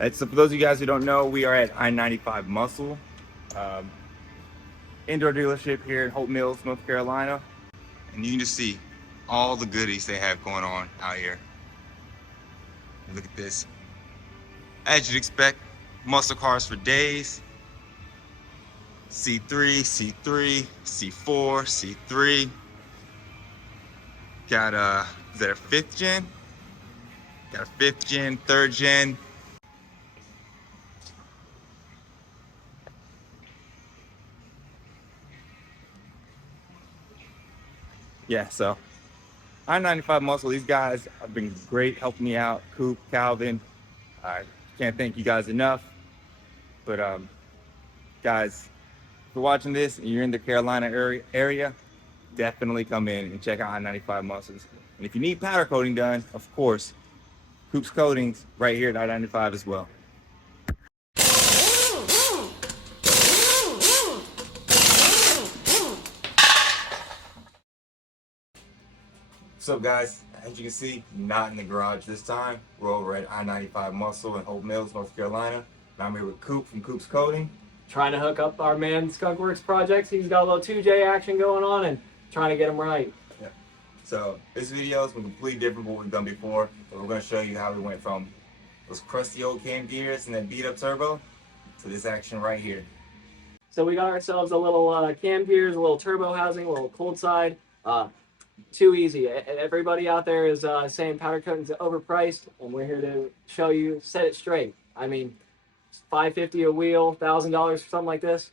So for those of you guys who don't know, we are at I-95 Muscle, indoor dealership here in Hope Mills, North Carolina. And you can just see all the goodies they have going on out here. Look at this. As you'd expect, muscle cars for days. C3, C3, C4, C3. Got is that a 5th gen? Got a 5th gen, 3rd gen. Yeah, so I-95 Muscle, these guys have been great helping me out. Coop, Calvin, I can't thank you guys enough. But guys, if you're watching this and you're in the Carolina area, definitely come in and check out I-95 Muscles. And if you need powder coating done, of course, Coop's Coatings right here at I-95 as well. What's up, guys? As you can see, not in the garage this time. We're over at I-95 Muscle in Hope Mills, North Carolina. And I'm here with Coop from Coop's Coating. Trying to hook up our man Skunkworks projects. He's got a little 2J action going on and trying to get him right. Yeah. So this video is completely different from what we've done before. But we're going to show you how we went from those crusty old cam gears and that beat up turbo to this action right here. So we got ourselves a little cam gears, a little turbo housing, a little cold side. Too easy. Everybody out there is saying powder coating's overpriced, and we're here to show you, set it straight. I mean, $550 a wheel, $1,000 for something like this?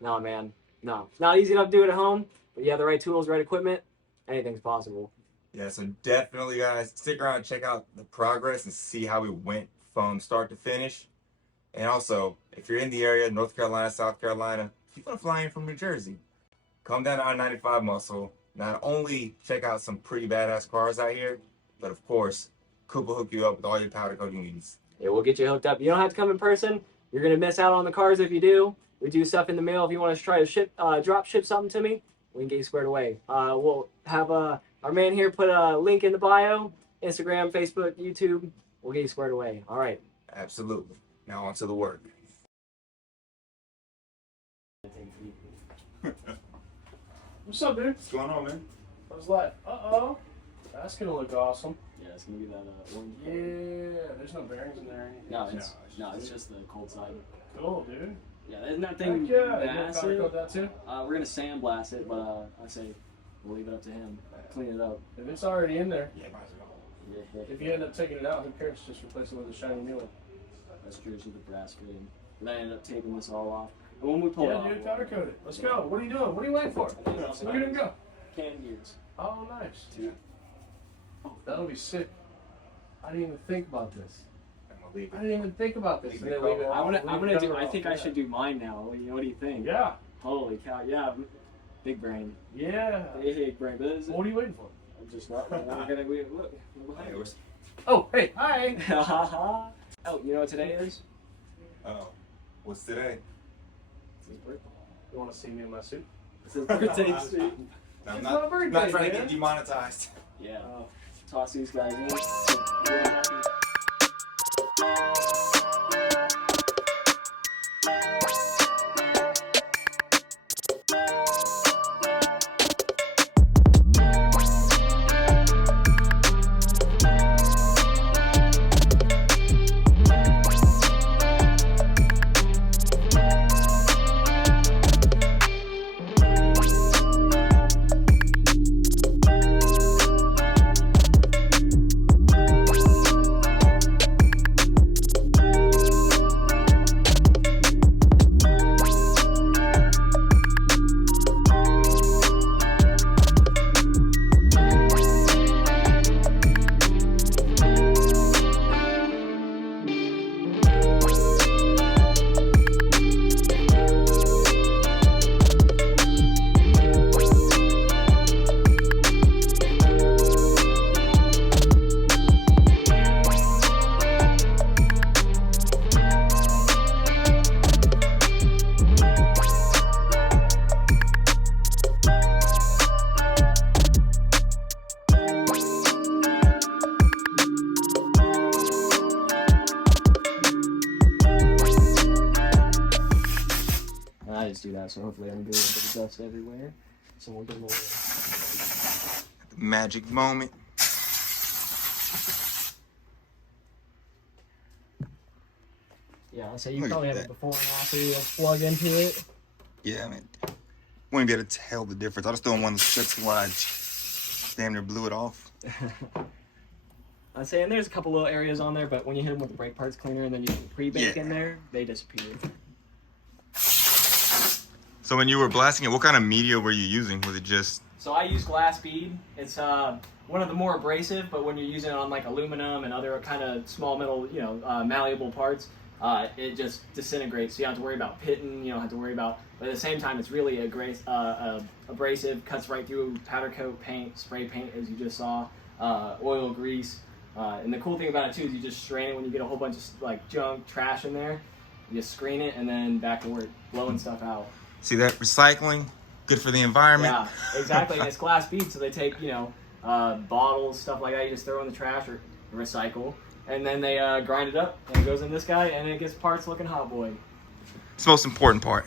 No, man, no. It's not easy enough to do it at home, but you have the right tools, right equipment, anything's possible. Yeah, so definitely, guys, stick around and check out the progress and see how we went from start to finish. And also, if you're in the area, North Carolina, South Carolina, if you want to fly in from New Jersey, come down to I-95 Muscle. Not only check out some pretty badass cars out here, but of course, Coop will hook you up with all your powder coating needs. Yeah, we'll get you hooked up. You don't have to come in person. You're going to miss out on the cars if you do. We do stuff in the mail. If you want to try to drop ship something to me, we can get you squared away. We'll have our man here put a link in the bio, Instagram, Facebook, YouTube. We'll get you squared away. All right. Absolutely. Now on to the work. What's up, dude? What's going on, man? I was like, uh-oh. That's gonna look awesome. Yeah, it's going to be that orange. Yeah, there's no bearings in there. No, it's just the cold side. Cool, dude. Yeah, isn't that thing Heck yeah, you gonna powder massive? coat that too? We're going to sandblast it, but I say we'll leave it up to him. Clean it up. If it's already in there, Yeah, might as well. Yeah, if you end up taking it out, who cares? Just replace it with a shiny new one. that's true, to the brass fitting. And I ended up taping this all off. And when we pull it Yeah, off, dude, powder coat it. Let's go. What are you doing? What are you waiting for? think it's Look at him go. can gears. Oh, nice. Yeah. Oh, that'll be sick. I didn't even think about this. I'm gonna leave I it. didn't even think about this. Leave And it then leave it cover. off. I'm Leave gonna the do. cover I off. think I Yeah. should do mine now. What do you think? Yeah. Holy cow! Yeah, big brain. Yeah. Big brain. But it's, What are you waiting for? I'm just not. We're gonna look. We're Hey, behind where's- Oh, hey, hi. Oh, you know what today is? Oh, what's today? It's his birthday. You want to see me in my suit? It's his birthday street. I'm It's not, my birthday, not trying to man. get demonetized. Yeah. Toss these guys in. Real happy. always do that, so hopefully I can get a little bit of dust everywhere. So we'll get a little... Magic moment. Yeah, I'll say you Look probably at have it that. before and after you'll plug into it. Yeah, I mean, wouldn't be able to tell the difference. I just don't want the strips wide. Damn near blew it off. I'd say, and there's a couple little areas on there, but when you hit them with the brake parts cleaner and then you put the pre-bake in there, they disappear. So when you were blasting it, what kind of media were you using? Was it just... So I use glass bead. It's one of the more abrasive, but when you're using it on like aluminum and other kind of small metal, malleable parts, it just disintegrates. So you don't have to worry about pitting. You don't have to worry about. But at the same time, it's really abrasive. Cuts right through powder coat, paint, spray paint, as you just saw, oil, grease. And the cool thing about it too is you just strain it when you get a whole bunch of like junk, trash in there. You just screen it and then back to work, blowing stuff out. See that? Recycling, good for the environment. Yeah, exactly. And it's glass bead, so they take, bottles, stuff like that. You just throw in the trash or recycle. And then they grind it up, and it goes in this guy, and it gets parts looking hot boy. It's the most important part.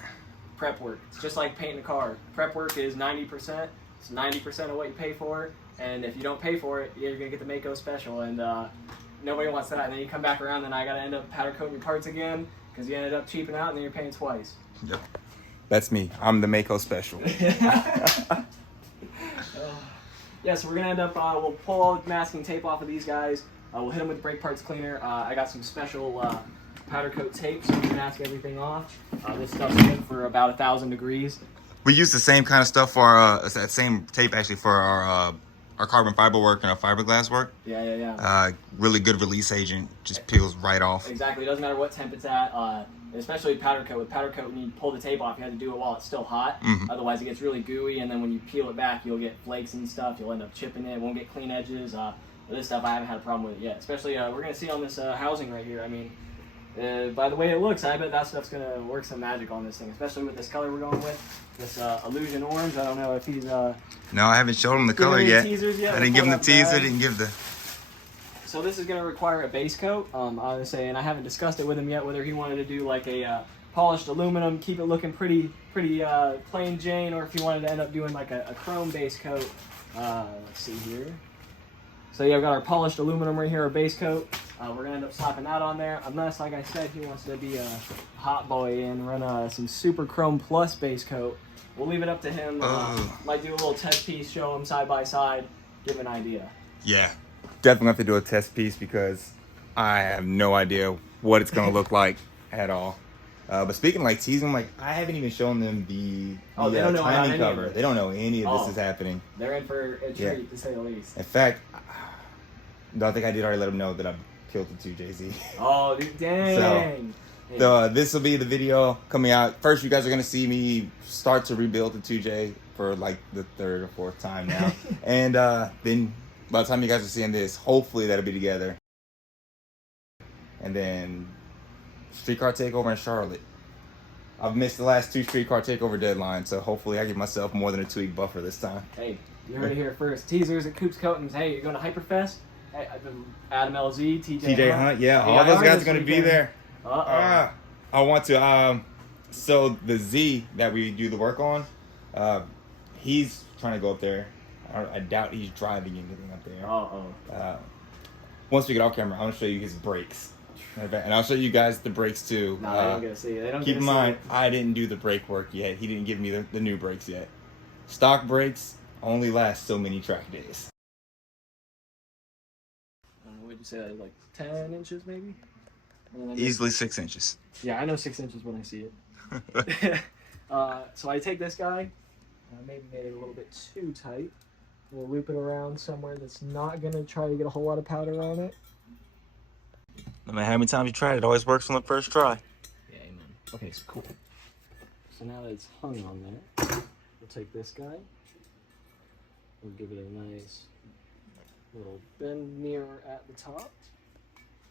Prep work. It's just like painting a car. Prep work is 90%. It's 90% of what you pay for. And if you don't pay for it, you're going to get the Mako special. And nobody wants that. And then you come back around, and I got to end up powder coating your parts again because you ended up cheaping out, and then you're paying twice. Yep. That's me. I'm the Mako special. Yeah, so we're going to end up, we'll pull all the masking tape off of these guys. We'll hit them with the brake parts cleaner. I got some special powder coat tape so we can mask everything off. This stuff's good for about 1,000 degrees. We use the same kind of stuff for that same tape actually for our carbon fiber work and our fiberglass work. Yeah. Really good release agent. Just peels right off. Exactly. It doesn't matter what temp it's at. Especially powder coat. With powder coat, when you pull the tape off, you have to do it while it's still hot. Mm-hmm. Otherwise, it gets really gooey, and then when you peel it back, you'll get flakes and stuff. You'll end up chipping it. It won't get clean edges. This stuff, I haven't had a problem with it yet. Especially, we're going to see on this housing right here. I mean, by the way it looks, I bet that stuff's going to work some magic on this thing. Especially with this color we're going with. This illusion orange. I don't know if he's... No, I haven't showed him the color yet. Teasers yet. I didn't give him the teaser. Didn't give the... So this is going to require a base coat. I was saying I haven't discussed it with him yet whether he wanted to do like a polished aluminum, keep it looking pretty plain Jane, or if he wanted to end up doing like a chrome base coat. Let's see here. So yeah, I've got our polished aluminum right here, our base coat. We're going to end up slapping that on there. Unless, like I said, he wants to be a hot boy and run some Super Chrome Plus base coat. We'll leave it up to him. Might do a little test piece, show him side by side, give him an idea. Yeah. Definitely have to do a test piece because I have no idea what it's going to look like at all. But speaking of like teasing, like I haven't even shown them the they don't know timing cover. They don't know any of this is happening. They're in for a treat, to say the least. In fact, I think I did already let them know that I've killed the 2JZ. Oh, dude, dang. So this will be the video coming out. First, you guys are going to see me start to rebuild the 2J for like the third or fourth time now. And then by the time you guys are seeing this, hopefully that'll be together. And then streetcar takeover in Charlotte. I've missed the last 2 streetcar takeover deadlines, so hopefully I give myself more than a 2-week buffer this time. Hey, you heard it here first. Teasers at Coops Coatings. Hey, you're going to Hyperfest? Hey, Adam LZ, TJ Hunt, yeah, all those guys are going to be there. Uh-oh. I want to. So the Z that we do the work on, he's trying to go up there. I doubt he's driving anything up there. Once we get off camera, I'm going to show you his brakes. And I'll show you guys the brakes too. No, they don't get to see it. They don't keep in mind, I didn't do the brake work yet. He didn't give me the new brakes yet. Stock brakes only last so many track days. What'd you say? Like 10 inches maybe? Easily 6 inches. Yeah, I know 6 inches when I see it. So I take this guy, maybe made it a little bit too tight. We'll loop it around somewhere that's not going to try to get a whole lot of powder on it. No matter how many times you try it, it always works on the first try. Yeah, amen. Okay, so cool. So now that it's hung on there, we'll take this guy. We'll give it a nice little bend mirror at the top.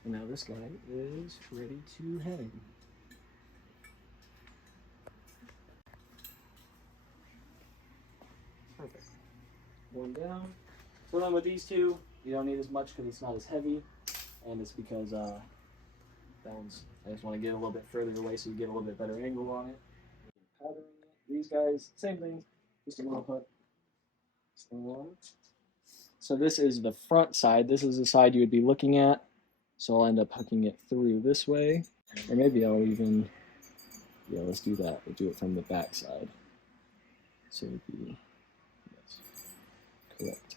And now this guy is ready to hang. Perfect. One down. So then with these two, you don't need as much because it's not as heavy. And it's because that one's, I just want to get a little bit further away so you get a little bit better angle on it. Pattern. These guys, same thing, just a little hook. So this is the front side. This is the side you would be looking at. So I'll end up hooking it through this way. Or maybe I'll even, yeah, let's do that. We'll do it from the back side. So it would be, yes, correct.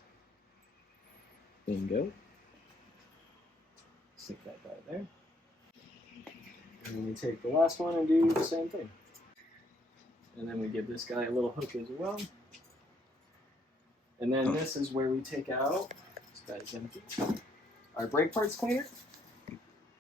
Bingo. Stick that guy there. And then we take the last one and do the same thing. And then we give this guy a little hook as well. And then this is where we take out, this guy's empty, our brake parts cleaner.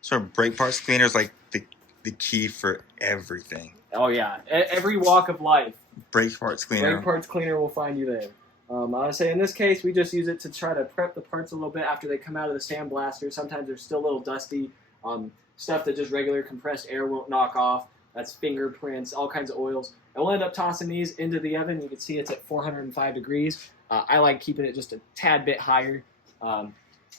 So brake parts cleaner is like the key for everything. Oh yeah, every walk of life. Brake parts cleaner. Brake parts cleaner will find you there. I would say in this case, we just use it to try to prep the parts a little bit after they come out of the sandblaster. Sometimes they're still a little dusty. Stuff that just regular compressed air won't knock off. That's fingerprints, all kinds of oils. And we'll end up tossing these into the oven. You can see it's at 405 degrees. I like keeping it just a tad bit higher.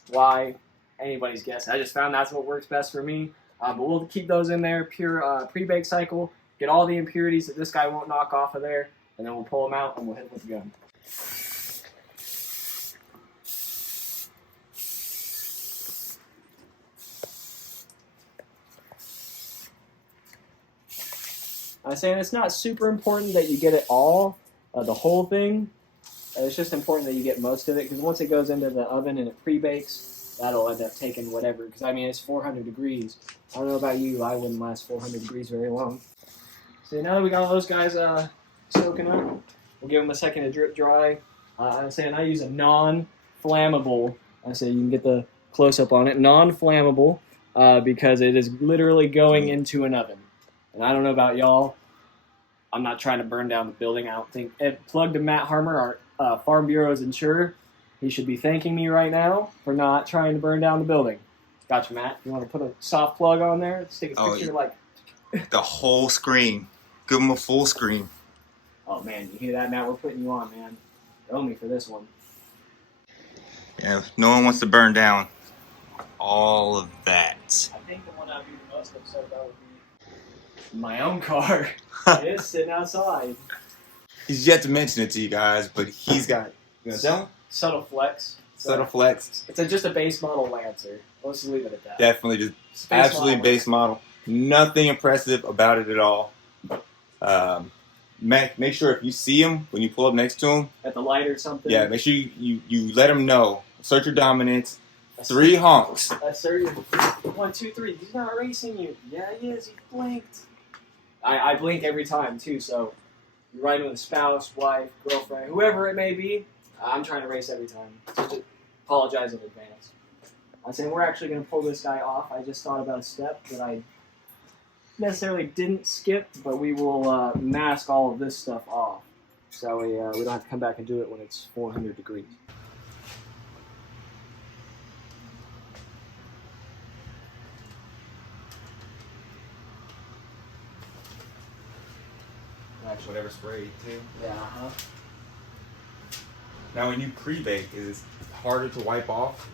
Why? Anybody's guess. I just found that's what works best for me. But we'll keep those in there, pure pre-bake cycle. Get all the impurities that this guy won't knock off of there. And then we'll pull them out and we'll hit it with the gun. I'm saying it's not super important that you get it all, the whole thing. It's just important that you get most of it, because once it goes into the oven and it pre-bakes, that'll end up taking whatever. Because I mean, it's 400 degrees. I don't know about you, I wouldn't last 400 degrees very long. So now that we got all those guys soaking up, we'll give them a second to drip dry. I'm saying I use a non-flammable. I say you can get the close-up on it, non-flammable, because it is literally going into an oven. And I don't know about y'all. I'm not trying to burn down the building. I don't think. Plug to Matt Harmer, our Farm Bureau's insurer. He should be thanking me right now for not trying to burn down the building. Gotcha, Matt. You want to put a soft plug on there? Stick a picture like the whole screen. Give them a full screen. Oh man, you hear that, Matt? We're putting you on, man. You owe me for this one. Yeah, no one wants to burn down all of that. I think the one I'd be the most upset about would be my own car. It is sitting outside. He's yet to mention it to you guys, but he's got, you know, tell him? Subtle flex. Subtle flex. It's just a base model Lancer. Let's just leave it at that. Definitely just absolutely base model. Nothing impressive about it at all. Make sure if you see him, when you pull up next to him. At the light or something. Yeah, make sure you let him know. Assert your dominance. 3 honks. Assert your 1, 2, 3. He's not racing you. Yeah, he is. He blinked. I blink every time, too, so you're riding with a spouse, wife, girlfriend, whoever it may be. I'm trying to race every time. So just apologize in advance. I'm saying we're actually going to pull this guy off. I just thought about a step that I necessarily didn't skip, but we will mask all of this stuff off. So we don't have to come back and do it when it's 400 degrees. Actually, whatever sprayed too. Yeah, Now, when you pre-bake, is it harder to wipe off?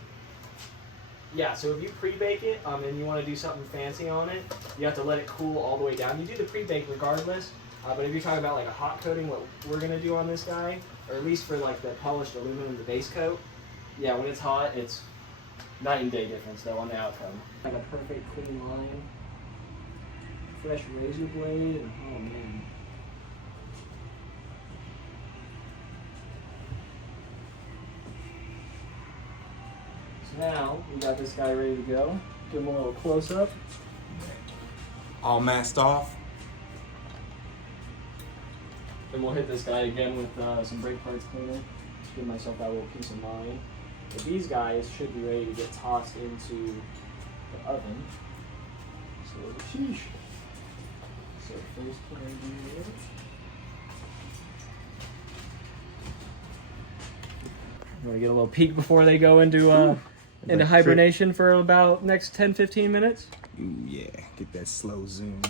Yeah, so if you pre-bake it and you want to do something fancy on it, you have to let it cool all the way down. You do the pre-bake regardless, but if you're talking about like a hot coating, what we're going to do on this guy, or at least for like the polished aluminum, the base coat, yeah, when it's hot, it's night and day difference though on the outcome. Like a perfect clean line, fresh razor blade, and oh man. Now, we got this guy ready to go. Give him a little close-up. All masked off. Then we'll hit this guy again with some brake parts cleaner. Just give myself that little peace of mind. But these guys should be ready to get tossed into the oven. So, sheesh. So, first pair here. I'm gonna get a little peek before they go into hibernation for about next 10-15 minutes. Ooh, yeah, get that slow zoom.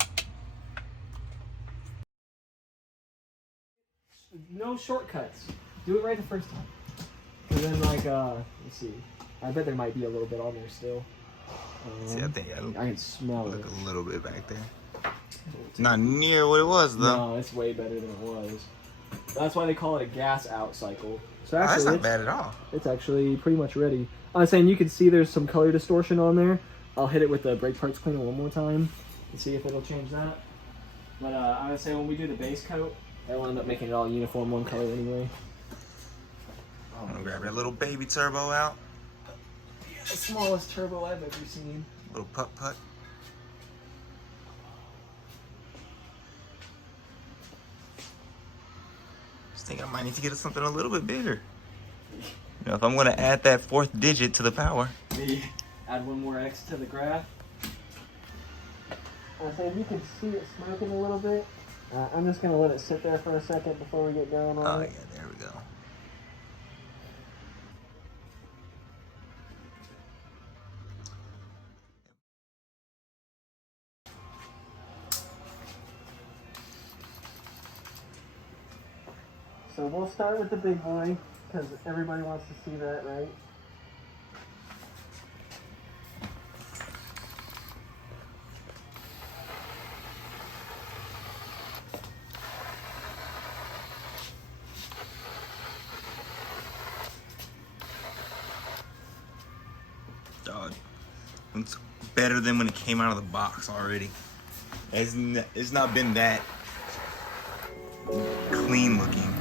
No shortcuts. Do it right the first time. And then let's see. I bet there might be a little bit on there still. See, I think I can smell it. Look a little bit back there. Not near what it was though. No, it's way better than it was. That's why they call it a gas out cycle. So Oh, that's actually, not bad at all. it's actually pretty much ready. I was saying you can see there's some color distortion on there. I'll hit it with the brake parts cleaner one more time and see if it'll change that. But I would say when we do the base coat, I'll end up making it all uniform one color anyway. I'm gonna grab that little baby turbo out. The smallest turbo I've ever seen. Little putt. Just think I might need to get something a little bit bigger. You know, if I'm gonna add that 4th digit to the power. Maybe add one more X to the graph. I say if you can see it smoking a little bit, I'm just gonna let it sit there for a second before we get going on it. Oh yeah, there we go. So we'll start with the big boy, because everybody wants to see that, right? Dog, it's better than when it came out of the box already. It's not been that clean looking.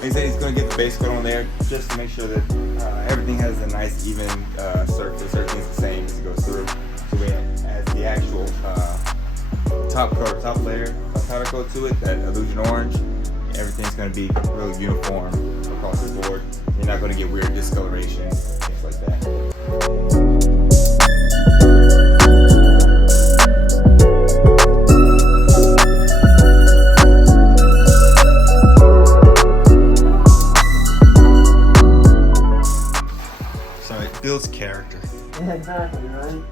He said he's going to get the base coat on there just to make sure that everything has a nice even surface. Everything's the same as it goes through. So as the actual top layer of powder coat to it, that illusion orange, everything's going to be really uniform across the board. You're not going to get weird discoloration, things like that. Builds character. Yeah, exactly, right?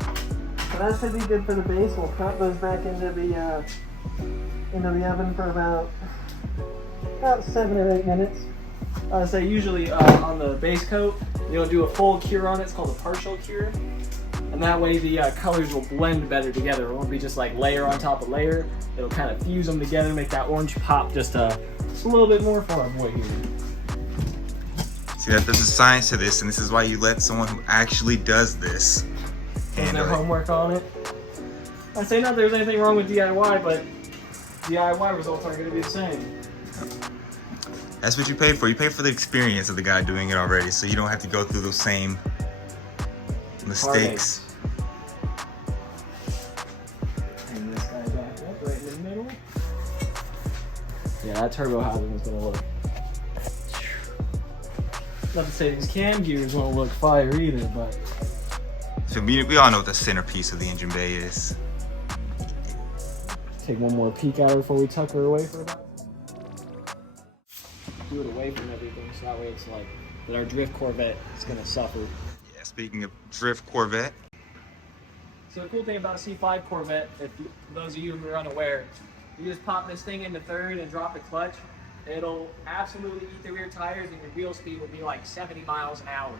So that should be good for the base. We'll cut those back into the oven for about 7 or 8 minutes. So usually on the base coat, you'll do a full cure on it. It's called a partial cure. And that way the colors will blend better together. It won't be just like layer on top of layer. It'll kind of fuse them together, make that orange pop just a little bit more for our boy here. See that there's a science to this, and this is why you let someone who actually does this And their homework on it. I say not there's anything wrong with DIY, but DIY results aren't going to be the same. That's what you pay for. You pay for the experience of the guy doing it already, so you don't have to go through those same mistakes. And this guy back up right in the middle. Yeah, that turbo housing is going to look. Not to say these cam gears won't look fire either, but. So we all know what the centerpiece of the engine bay is. Take one more peek at her before we tuck her away for about. Do it away from everything, so that way it's like that our drift Corvette is gonna suffer. Yeah, speaking of drift Corvette. So the cool thing about a C5 Corvette, for those of you who are unaware, you just pop this thing into third and drop the clutch. It'll absolutely eat the rear tires, and your wheel speed will be like 70 miles an hour.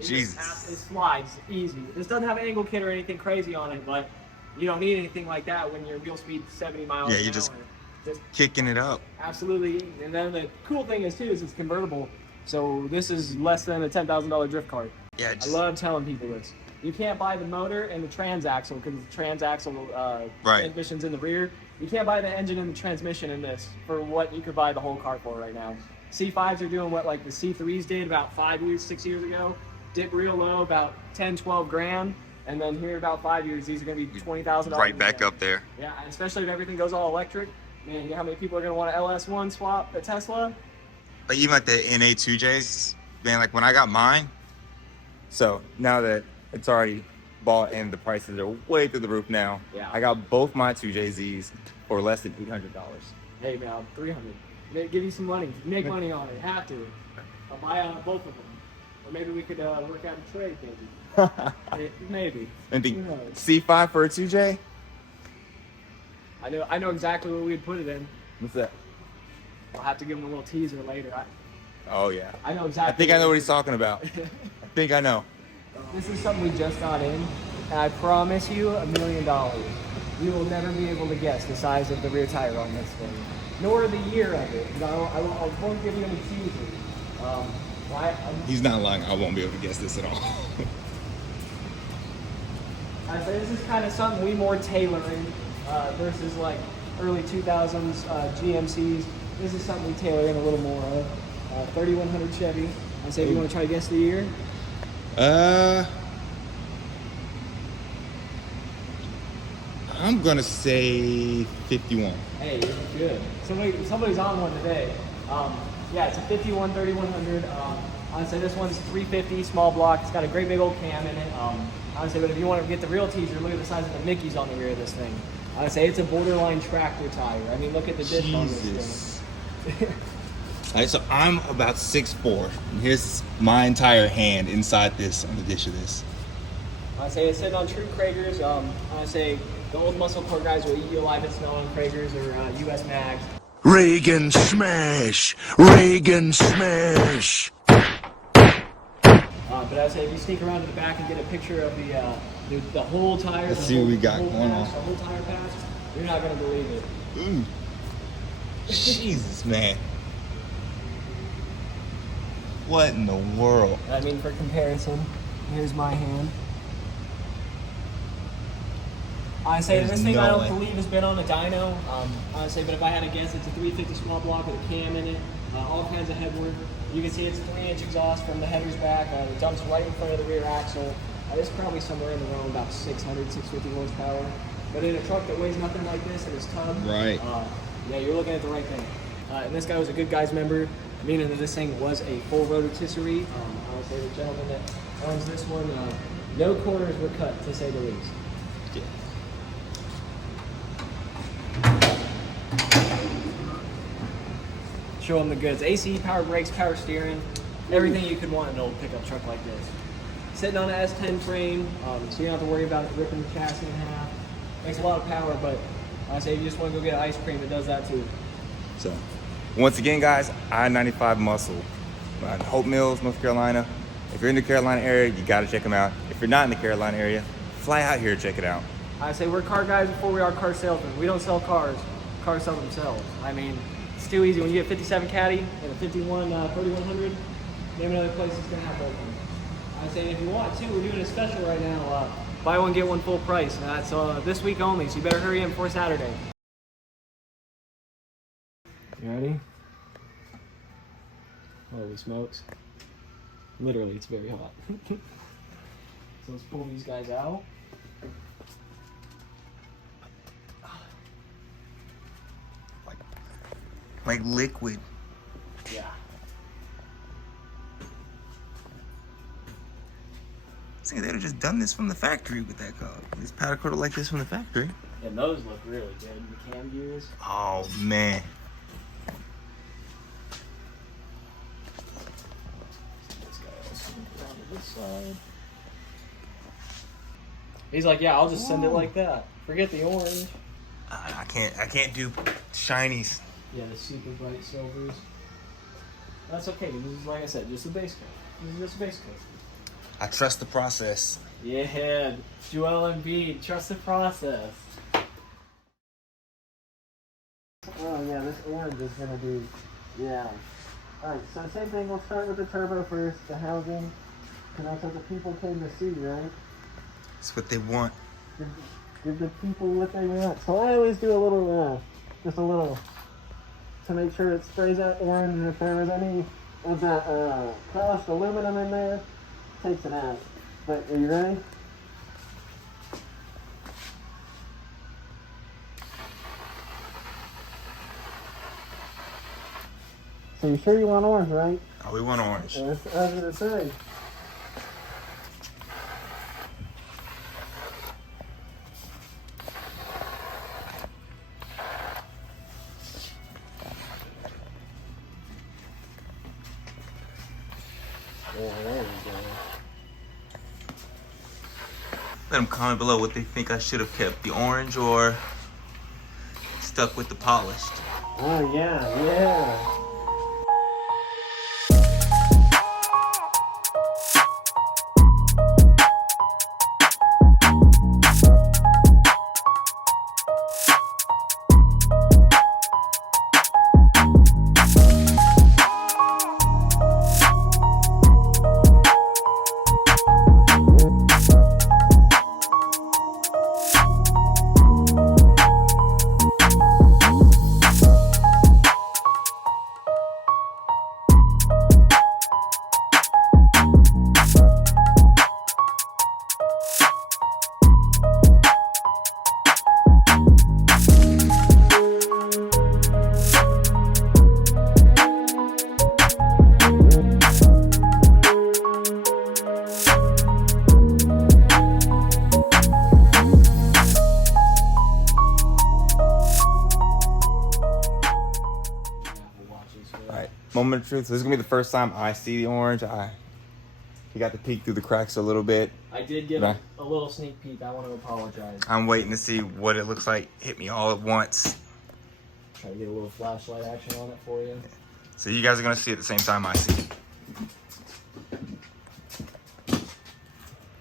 Jesus. It slides easy. This doesn't have an angle kit or anything crazy on it, but you don't need anything like that when your wheel speed's 70 miles an hour. Yeah, you're just kicking it up. Absolutely. And then the cool thing is too is it's convertible. So this is less than a $10,000 drift car. Yeah, I love telling people this. You can't buy the motor and the transaxle because the transaxle transmission's in the rear. You can't buy the engine and the transmission in this for what you could buy the whole car for right now. C5s are doing what like the C3s did about 6 years ago. Dip real low, about 10, 12 grand. And then here about 5 years, these are going to be $20,000. Right back up there. Yeah, especially if everything goes all electric. Man, you know how many people are going to want an LS1 swap a Tesla? Like even like the NA2Js, man, like when I got mine. So now that it's already bought and the prices are way through the roof now, Yeah. I got both my 2JZs for less than $800. Hey, man, 300. Give you some money. Make money on it. Have to. I'll buy both of them. Or maybe we could work out a trade, maybe. Maybe. And the Who knows? C5 for a 2J? I know exactly what we'd put it in. What's that? I'll have to give him a little teaser later. Oh yeah. I know exactly. I think I know what he's talking about. I think I know. This is something we just got in, and I promise you $1 million. You will never be able to guess the size of the rear tire on this thing, nor the year of it. I won't give you any teaser. He's not lying. I won't be able to guess this at all. I say this is kind of something we more tailoring versus like early 2000s GMCs. This is something we tailor in a little more of. 3100 Chevy. I say, if you want to try to guess the year? I'm gonna say 51. Hey, you're good. Somebody's on one today. Yeah, it's a 51 3100. I'd say this one's 350, small block. It's got a great big old cam in it. Honestly, but if you want to get the real teaser, look at the size of the Mickeys on the rear of this thing. I'd say it's a borderline tractor tire. I mean, look at the disc on this thing. All right, so I'm about 6'4", and here's my entire hand inside this on the dish of this. I'd say it's sitting on true Kragers. I'd say the old muscle car guys will eat you alive if it's not on Kragers or US Mags. Reagan smash! Reagan smash! But I'd say if you sneak around to the back and get a picture of the whole tire, Let's see what we got going on. The whole tire pass, you're not gonna believe it. Jesus, man. What in the world? I mean, for comparison, here's my hand. I say There's this thing no I don't way. believe has been on a dyno. I say, but if I had to guess, it's a 350 small block with a cam in it, all kinds of headwork. You can see it's 3-inch exhaust from the headers back. It dumps right in front of the rear axle. It's probably somewhere in the realm about 600, 650 horsepower. But in a truck that weighs nothing like this in its tub, Right. Yeah, you're looking at the right thing. And this guy was a good guys member, meaning that this thing was a full rotisserie. I would say the gentleman that owns this one, no corners were cut, to say the least. Yeah. Show them the goods. AC, power brakes, power steering, everything you could want in an old pickup truck like this. Sitting on an S10 frame, so you don't have to worry about it ripping the chassis in half. Makes a lot of power, but I say if you just want to go get ice cream, it does that too. So, once again, guys, I-95 Muscle, Hope Mills, North Carolina. If you're in the Carolina area, you got to check them out. If you're not in the Carolina area, fly out here and check it out. I say we're car guys before we are car salesmen. We don't sell cars. Cars sell themselves. I mean, it's too easy. When you get 57 Caddy and a 51 3100, name another place that's going to have both of them. I say if you want to, we're doing a special right now. Buy one, get one full price. And that's this week only, so you better hurry in before Saturday. You ready? Holy smokes. Literally, it's very hot. So let's pull these guys out. Like liquid. Yeah. See, they'd have just done this from the factory with that car. This powder coated like this from the factory. And those look really good. The cam gears. Oh, man. This guy also around to this side. He's like, yeah, I'll just send it like that. Forget the orange. I can't do shinies. Yeah, the super bright silvers. That's okay. This is, like I said, just a base coat. This is just a base coat. I trust the process. Yeah, Joel Embiid, trust the process. Oh yeah, this orange is gonna be, yeah. Alright, so same thing, we'll start with the turbo first, the housing, because that's what the people came to see, right? It's what they want. Give the people what they want. So I always do a little, just a little, to make sure it sprays out orange, and if there was any of that polished aluminum in there, takes it out. But are you ready? So you sure you want orange, right? Oh, we want orange. I was gonna say. Yeah, there we go. Let them comment below what they think I should have kept, the orange or stuck with the polished. Oh yeah, yeah. Alright, moment of truth. This is gonna be the first time I see the orange. You got to peek through the cracks a little bit. I did give a little sneak peek. I want to apologize. I'm waiting to see what it looks like. Hit me all at once. Try to get a little flashlight action on it for you. So you guys are gonna see it at the same time I see it.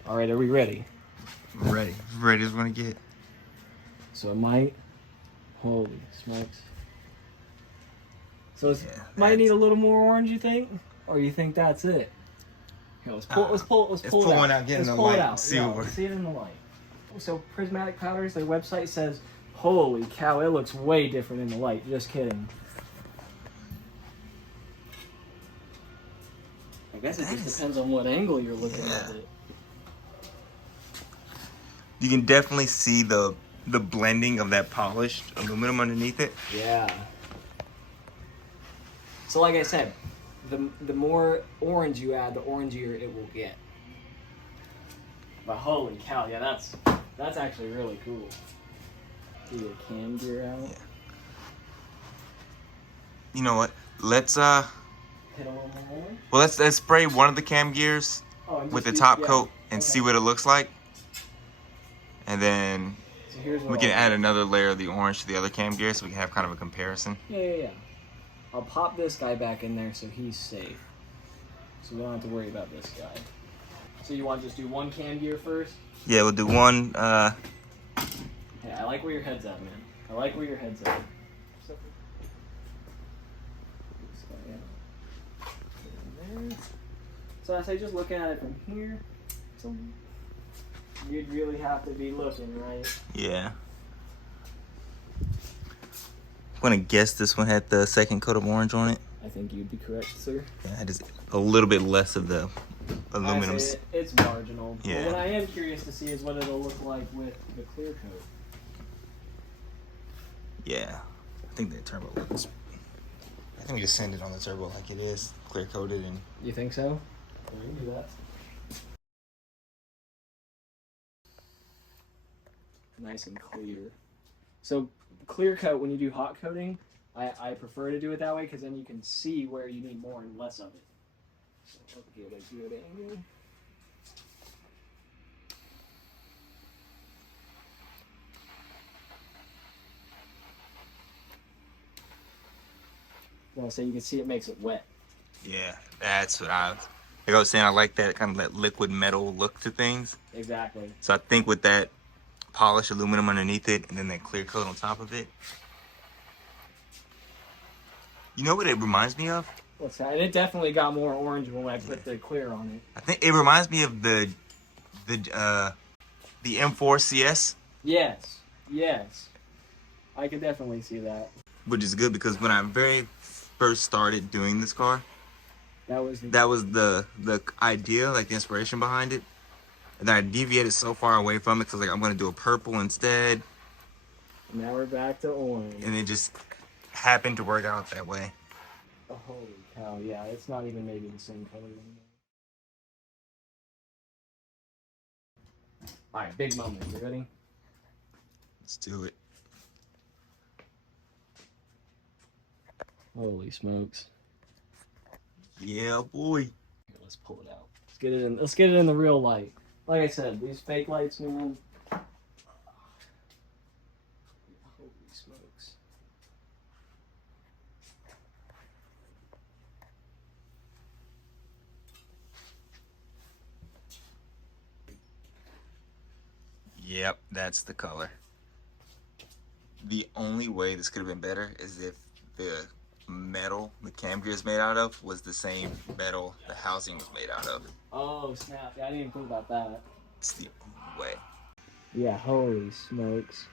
All right, are we ready? Ready. Ready as we're gonna get. So it might. Holy smokes. So it Yeah, might need a little more orange, you think? Or you think that's it? Here, let's pull one out, get in the light and see what we're... See it in the light. So Prismatic Powders, their website says, holy cow, it looks way different in the light. Just kidding. I guess it just depends on what angle you're looking at it. You can definitely see the blending of that polished aluminum underneath it. Yeah. So like I said, the more orange you add, the orangier it will get. But holy cow, yeah, that's actually really cool. Get your cam gear out. Yeah. You know what? Let's Hit a little more. well let's spray one of the cam gears with the top coat and see what it looks like. And then so here's what we can add another layer of the orange to the other cam gear so we can have kind of a comparison. Yeah. I'll pop this guy back in there so he's safe. So we don't have to worry about this guy. So you want to just do one cam gear first? Yeah, we'll do one. Yeah, I like where your head's at, man. I like where your head's at. So I say just looking at it from here, so you'd really have to be looking, right? Yeah. I'm gonna guess this one had the second coat of orange on it. I think you'd be correct, sir. Yeah, just a little bit less of the aluminum. It's marginal. Yeah. But what I am curious to see is what it'll look like with the clear coat. Yeah, I think the turbo looks. I think we just send it on the turbo like it is, clear coated and. You think so? We can do that. Nice and clear. So clear coat, when you do hot coating, I prefer to do it that way because then you can see where you need more and less of it. So I'll get a good angle. So you can see it makes it wet. Yeah, that's what like I was saying, I like that kind of that liquid metal look to things. Exactly. So I think with that polished aluminum underneath it and then that clear coat on top of it. You know what it reminds me of? What's that? And it definitely got more orange when I put the clear on it. I think it reminds me of the M4 CS. Yes. I could definitely see that. Which is good because when I very first started doing this car, That was the idea, like the inspiration behind it. And then I deviated so far away from it because like I'm gonna do a purple instead. Now we're back to orange. And it just happened to work out that way. Oh, holy cow, yeah, it's not even maybe the same color anymore. Alright, big moment. You ready? Let's do it. Holy smokes. Yeah, boy. Here, let's pull it out. Let's get it in the real light. Like I said, these fake lights, man. Holy smokes. Yep, that's the color. The only way this could have been better is if the metal the cam gear is made out of was the same metal the housing was made out of. Oh snap! Yeah, I didn't even think about that. It's the only way. Yeah, holy smokes!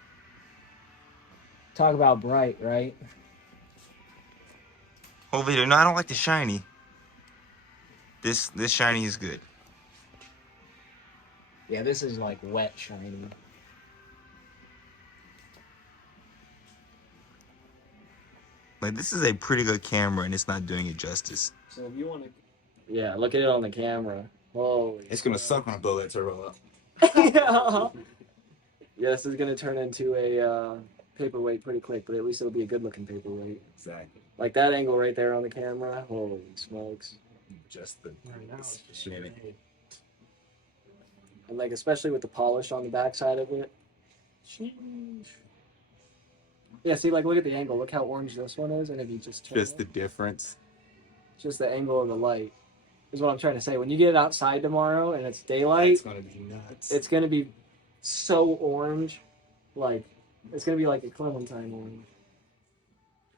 Talk about bright, right? Whole video. No, I don't like the shiny. This shiny is good. Yeah, this is like wet shiny. Like, this is a pretty good camera, and it's not doing it justice. So if you want to, yeah, look at it on the camera. Holy. It's gonna suck when I blow that turbo up. Yeah. Yeah, this is gonna turn into a paperweight pretty quick, but at least it'll be a good-looking paperweight. Exactly. Like that angle right there on the camera. Holy smokes! Just the shimmy. And like especially with the polish on the backside of it. Yeah, see, like look at the angle. Look how orange this one is, and if you just turn Just the it, difference. just the angle of the light is what I'm trying to say. When you get it outside tomorrow and it's daylight, It's gonna be nuts. it's gonna be so orange, like it's gonna be like a clementine orange.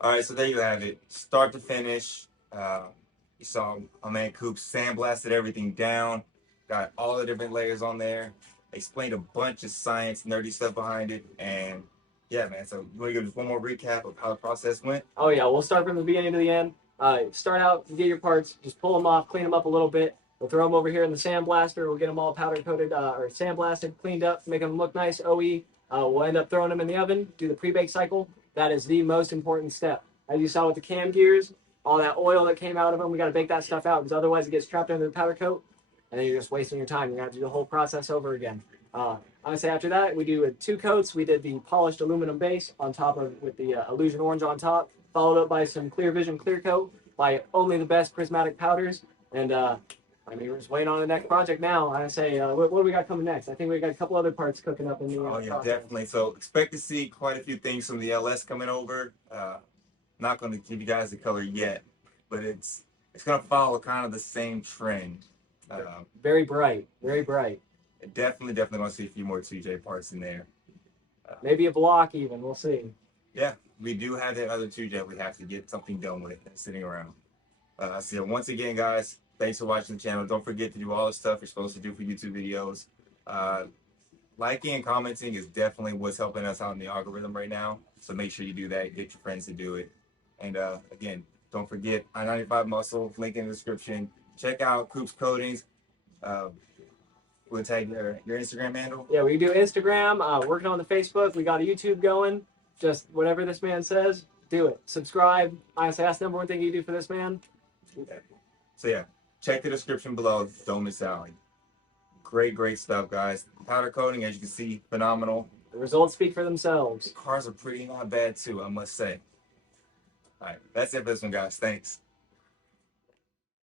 All right, so there you have it, start to finish. You saw my man Coop sandblasted everything down, got all the different layers on there, explained a bunch of science, nerdy stuff behind it, and yeah, man. So you want to give just one more recap of how the process went? Oh yeah, we'll start from the beginning to the end. Start out, get your parts, just pull them off, clean them up a little bit. We'll throw them over here in the sandblaster. We'll get them all powder coated or sandblasted, cleaned up, make them look nice. OE. We'll end up throwing them in the oven. Do the pre-bake cycle. That is the most important step. As you saw with the cam gears, all that oil that came out of them, we got to bake that stuff out because otherwise it gets trapped under the powder coat, and then you're just wasting your time. You're gonna have to do the whole process over again. Honestly, after that, we do 2 coats. We did the polished aluminum base on top of with the illusion orange on top, followed up by some clear vision clear coat by only the best prismatic powders. And I mean, we're just waiting on the next project now. I say, what do we got coming next? I think we got a couple other parts cooking up in the. Oh yeah, process. definitely. So expect to see quite a few things from the LS coming over. Not going to give you guys the color yet, but it's going to follow kind of the same trend. Very bright, very bright. Definitely want to see a few more 2J parts in there. Maybe a block even. We'll see. Yeah, we do have that other 2J we have to get something done with sitting around. So once again, guys, thanks for watching the channel. Don't forget to do all the stuff you're supposed to do for YouTube videos. Liking and commenting is definitely what's helping us out in the algorithm right now. So make sure you do that. Get your friends to do it. And again, don't forget I-95 Muscle, link in the description. Check out Coop's Coatings. We'll tag your Instagram handle. Yeah, we do Instagram. Working on the Facebook. We got a YouTube going. Just whatever this man says, do it. Subscribe. Honestly, that's the number one thing you do for this man. Okay. So yeah, check the description below. Don't miss out. Great stuff, guys. Powder coating, as you can see, phenomenal. The results speak for themselves. The cars are pretty not bad too, I must say. All right, that's it for this one, guys. Thanks.